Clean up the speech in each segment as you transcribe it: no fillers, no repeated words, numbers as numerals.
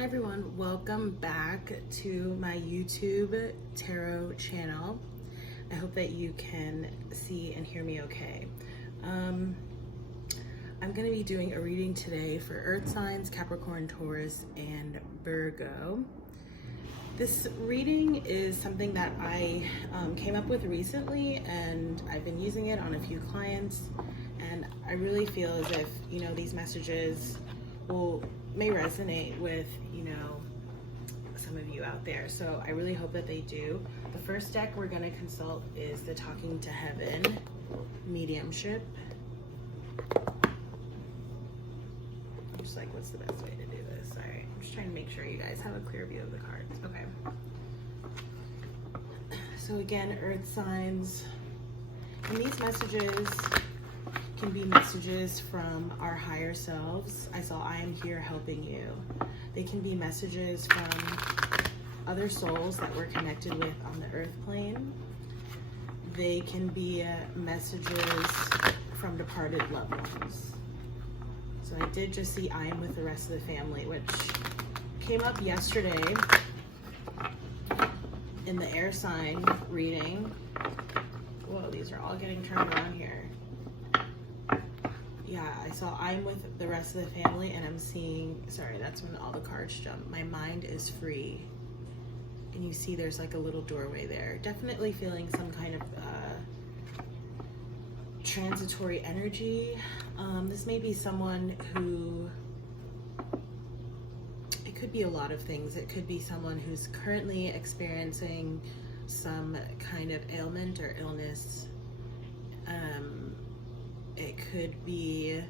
Hi everyone, welcome back to my YouTube tarot channel. I hope that you can see and hear me okay. I'm going to be doing a reading today for Earth signs, Capricorn, Taurus, and Virgo. This reading is something that I came up with recently, and I've been using it on a few clients, and I really feel as if, these messages may resonate with, some of you out there. So I really hope that they do. The first deck we're going to consult is the Talking to Heaven Mediumship. I'm just like, what's the best way to do this? Sorry, I'm just trying to make sure you guys have a clear view of the cards. Okay. So again, Earth signs. And these messages can be messages from our higher selves. I saw I am here helping you. They can be messages from other souls that we're connected with on the earth plane. They can be messages from departed loved ones. So I did just see I am with the rest of the family, which came up yesterday in the air sign reading. Whoa, these are all getting turned on here. Yeah, I saw I'm with the rest of the family, and I'm seeing, sorry, that's when all the cards jump. My mind is free. And you see there's like a little doorway there. Definitely feeling some kind of transitory energy. This may be someone who, it could be a lot of things. It could be someone who's currently experiencing some kind of ailment or illness. It could be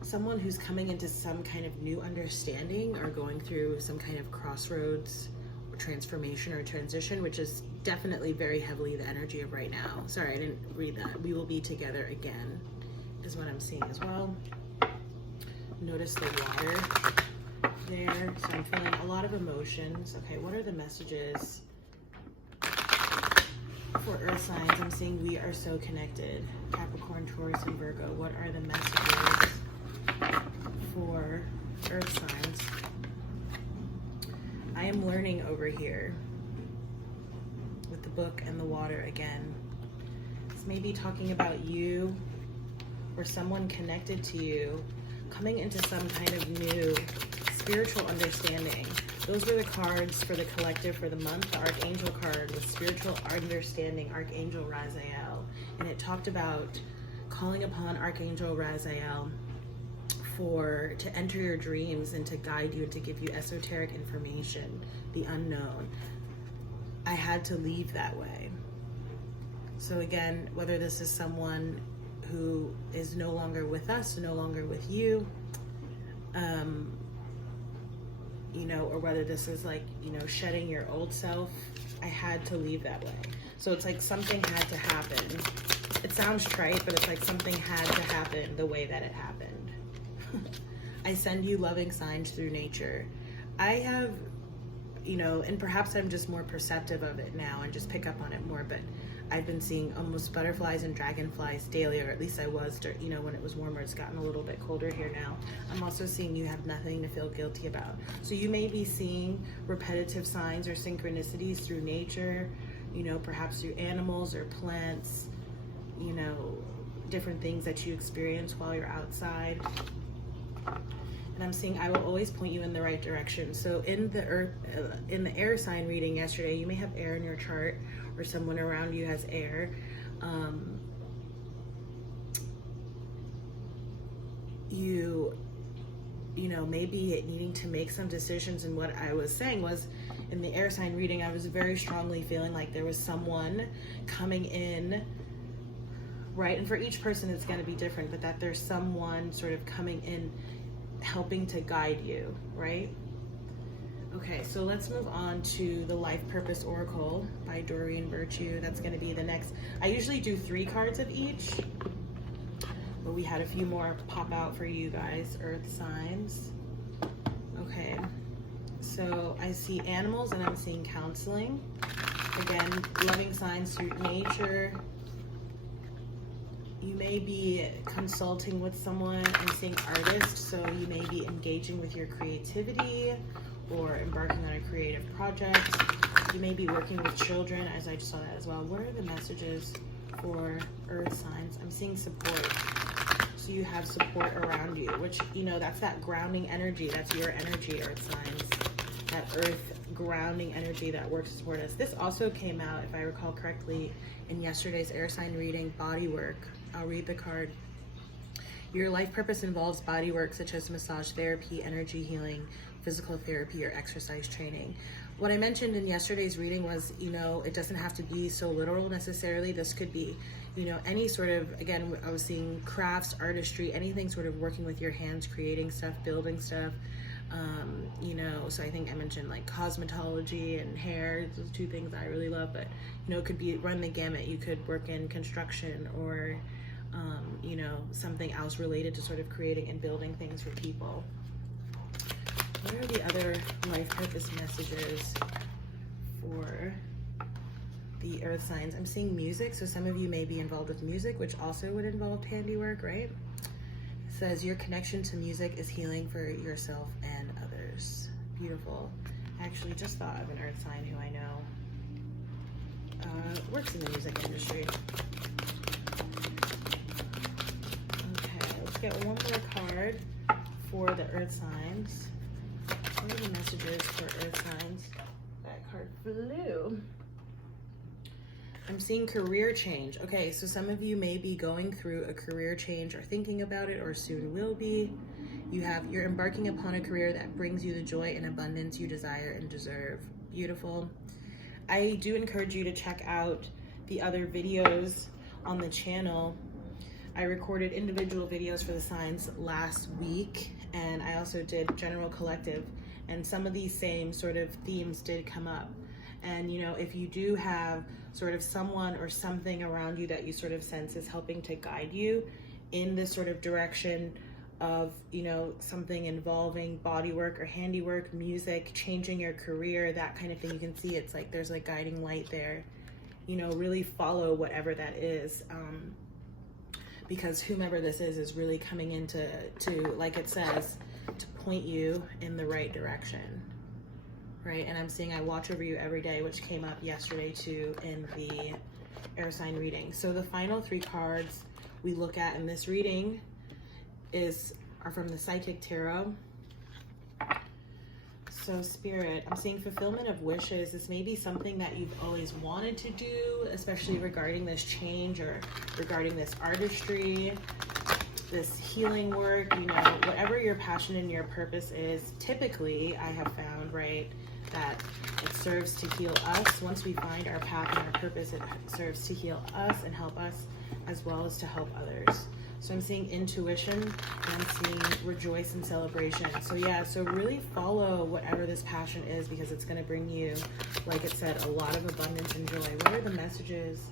someone who's coming into some kind of new understanding or going through some kind of crossroads or transformation or transition, which is definitely very heavily the energy of right now. Sorry, I didn't read that. We will be together again is what I'm seeing as well. Notice the water there. So I'm feeling a lot of emotions. Okay, what are the messages for Earth signs? I'm seeing we are so connected. Capricorn, Taurus, and Virgo. What are the messages for Earth signs? I am learning over here with the book and the water again. This may be talking about you or someone connected to you coming into some kind of new spiritual understanding. Those were the cards for the collective for the month. The Archangel card was Spiritual Understanding, Archangel Raziel. And it talked about calling upon Archangel Raziel to enter your dreams and to guide you and to give you esoteric information, the unknown. I had to leave that way. So again, whether this is someone who is no longer with us, no longer with you, or whether this is like, shedding your old self, I had to leave that way. So it's like something had to happen. It sounds trite, but it's like something had to happen the way that it happened. I send you loving signs through nature. I have, and perhaps I'm just more perceptive of it now and just pick up on it more, but I've been seeing almost butterflies and dragonflies daily, or at least I was, when it was warmer. It's gotten a little bit colder here now. I'm also seeing you have nothing to feel guilty about. So you may be seeing repetitive signs or synchronicities through nature, perhaps through animals or plants, different things that you experience while you're outside. And I'm seeing I will always point you in the right direction. So in the air sign reading yesterday, you may have air in your chart, or someone around you has air. Maybe needing to make some decisions. And what I was saying was, in the air sign reading, I was very strongly feeling like there was someone coming in, right? And for each person, it's going to be different, but that there's someone sort of coming in, helping to guide you, right? Okay, so let's move on to the Life Purpose Oracle by Doreen Virtue. That's going to be the next. I usually do 3 cards of each, but we had a few more pop out for you guys, Earth signs. Okay, so I see animals and I'm seeing counseling. Again, loving signs through nature. You may be consulting with someone. I'm seeing artist, so you may be engaging with your creativity or embarking on a creative project. You may be working with children, as I just saw that as well. What are the messages for earth signs? I'm seeing support. So you have support around you, which, you know, that's that grounding energy. That's your energy, earth signs. That earth grounding energy that works to support us. This also came out, if I recall correctly, in yesterday's air sign reading, body work. I'll read the card. Your life purpose involves body work such as massage therapy, energy healing, physical therapy, or exercise training. What I mentioned in yesterday's reading was, you know, it doesn't have to be so literal necessarily. This could be, you know, any sort of, again, I was seeing crafts, artistry, anything sort of working with your hands, creating stuff, building stuff. You know, so I think I mentioned like cosmetology and hair, those two things I really love, but, you know, it could be run the gamut. You could work in construction or, you know, something else related to sort of creating and building things for people. What are the other life purpose messages for the earth signs? I'm seeing music, so some of you may be involved with music, which also would involve handiwork, right? It says your connection to music is healing for yourself and others. Beautiful. I actually just thought of an earth sign who I know works in the music industry. Okay, let's get one more card for the earth signs. What are the messages for earth signs? That card flew. I'm seeing career change. Okay, so some of you may be going through a career change or thinking about it or soon will be. You're embarking upon a career that brings you the joy and abundance you desire and deserve. Beautiful. I do encourage you to check out the other videos on the channel. I recorded individual videos for the signs last week, and I also did general collective, and some of these same sort of themes did come up. And, you know, if you do have sort of someone or something around you that you sort of sense is helping to guide you in this sort of direction of, you know, something involving body work or handiwork, music, changing your career, that kind of thing, you can see it's like there's a guiding light there. You know, really follow whatever that is, because whomever this is really coming in to, like it says, to point you in the right direction. Right, and I'm seeing I watch over you every day, which came up yesterday too in the air sign reading. So the final three cards we look at in this reading are from the Psychic Tarot. So Spirit, I'm seeing fulfillment of wishes. This may be something that you've always wanted to do, especially regarding this change or regarding this artistry, this healing work, you know, whatever your passion and your purpose is. Typically, I have found, right, that it serves to heal us. Once we find our path and our purpose, it serves to heal us and help us as well as to help others. So I'm seeing intuition, and I'm seeing rejoice and celebration. So yeah, so really follow whatever this passion is, because it's going to bring you, like it said, a lot of abundance and joy. What are the messages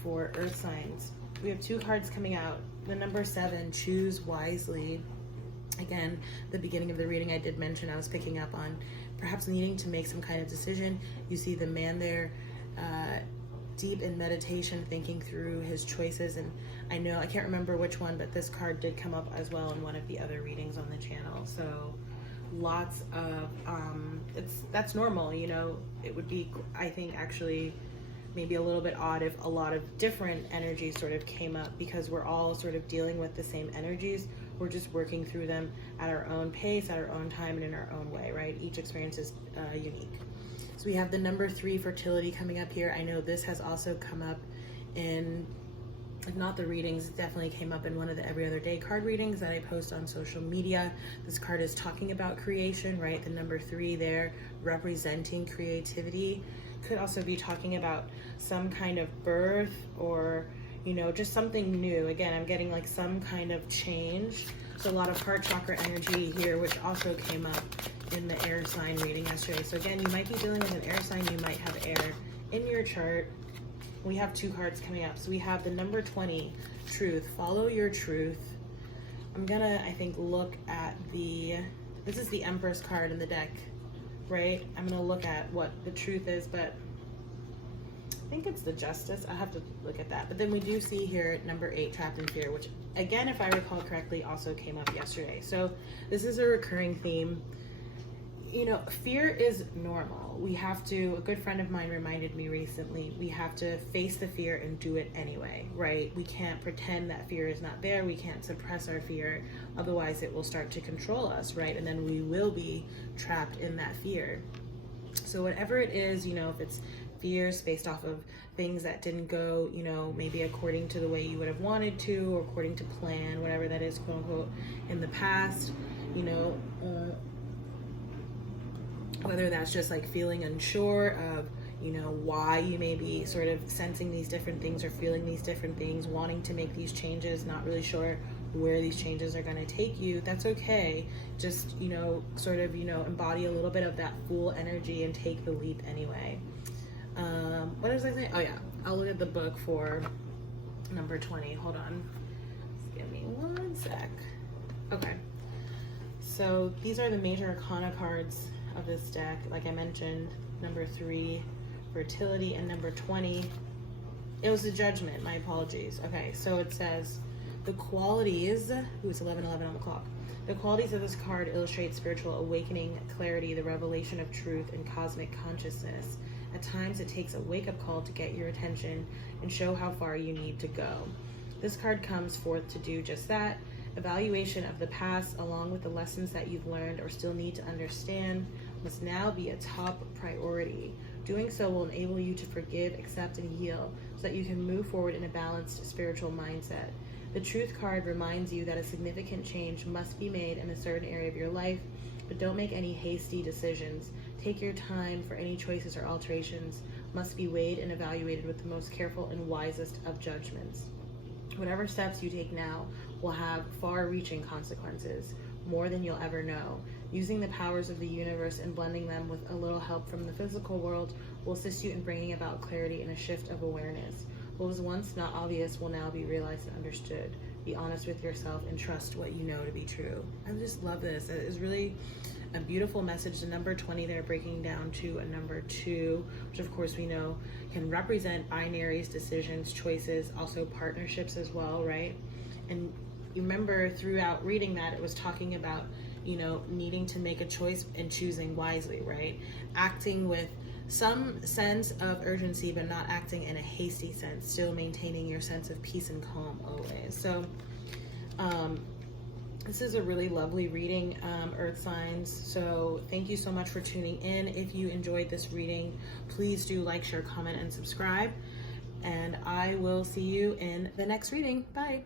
for earth signs? We have two cards coming out. The number 7, choose wisely. Again, the beginning of the reading I did mention I was picking up on perhaps needing to make some kind of decision. You see the man there deep in meditation, thinking through his choices. And I know, I can't remember which one, but this card did come up as well in one of the other readings on the channel. So lots of, that's normal, you know. It would be, I think, actually maybe a little bit odd if a lot of different energies sort of came up, because we're all sort of dealing with the same energies. We're just working through them at our own pace, at our own time, and in our own way, right? Each experience is unique. So we have the number 3, fertility, coming up here. I know this has also come up in, if not the readings, it definitely came up in one of the every other day card readings that I post on social media. This card is talking about creation, right? The number 3 there representing creativity. Could also be talking about some kind of birth, or, you know, just something new. Again, I'm getting like some kind of change. So a lot of heart chakra energy here, which also came up in the air sign reading yesterday. So again, you might be dealing with an air sign, you might have air in your chart. We have 2 cards coming up. So we have the number 20, truth. Follow your truth. I'm gonna, I think, look at this is the Empress card in the deck, right? I'm gonna look at what the truth is, but I think it's the Justice. I have to look at that. But then we do see here number 8, trapped in fear, which again, if I recall correctly, also came up yesterday. So this is a recurring theme. You know, fear is normal. We have to, a good friend of mine reminded me recently, we have to face the fear and do it anyway, right? We can't pretend that fear is not there. We can't suppress our fear. Otherwise it will start to control us, right? And then we will be trapped in that fear. So whatever it is, you know, if it's fears based off of things that didn't go, you know, maybe according to the way you would have wanted to, or according to plan, whatever that is, quote unquote, in the past, you know, whether that's just like feeling unsure of, you know, why you may be sort of sensing these different things or feeling these different things, wanting to make these changes, not really sure where these changes are going to take you, that's okay. Just, you know, sort of, you know, embody a little bit of that Fool energy and take the leap anyway. What was I saying? Oh yeah, I'll look at the book for number 20. Hold on. Give me one sec. Okay. So these are the major arcana cards of this deck. Like I mentioned, number 3, fertility, and number 20. It was the Judgment. My apologies. Okay, so it says the qualities. Ooh, it's 11:11 on the clock. The qualities of this card illustrate spiritual awakening, clarity, the revelation of truth, and cosmic consciousness. At times, it takes a wake-up call to get your attention and show how far you need to go. This card comes forth to do just that. Evaluation of the past, along with the lessons that you've learned or still need to understand, must now be a top priority. Doing so will enable you to forgive, accept, and heal so that you can move forward in a balanced spiritual mindset. The Truth card reminds you that a significant change must be made in a certain area of your life, but don't make any hasty decisions. Take your time, for any choices or alterations must be weighed and evaluated with the most careful and wisest of judgments. Whatever steps you take now will have far-reaching consequences, more than you'll ever know. Using the powers of the universe and blending them with a little help from the physical world will assist you in bringing about clarity and a shift of awareness. What was once not obvious will now be realized and understood. Be honest with yourself and trust what you know to be true. I just love this. It is really a beautiful message. The number 20 they're breaking down to a number 2, which of course we know can represent binaries, decisions, choices, also partnerships as well, right? And you remember throughout reading that it was talking about, you know, needing to make a choice and choosing wisely, right? Acting with some sense of urgency, but not acting in a hasty sense, still maintaining your sense of peace and calm always. So this is a really lovely reading, Earth signs. So thank you so much for tuning in. If you enjoyed this reading, please do like, share, comment, and subscribe. And I will see you in the next reading. Bye.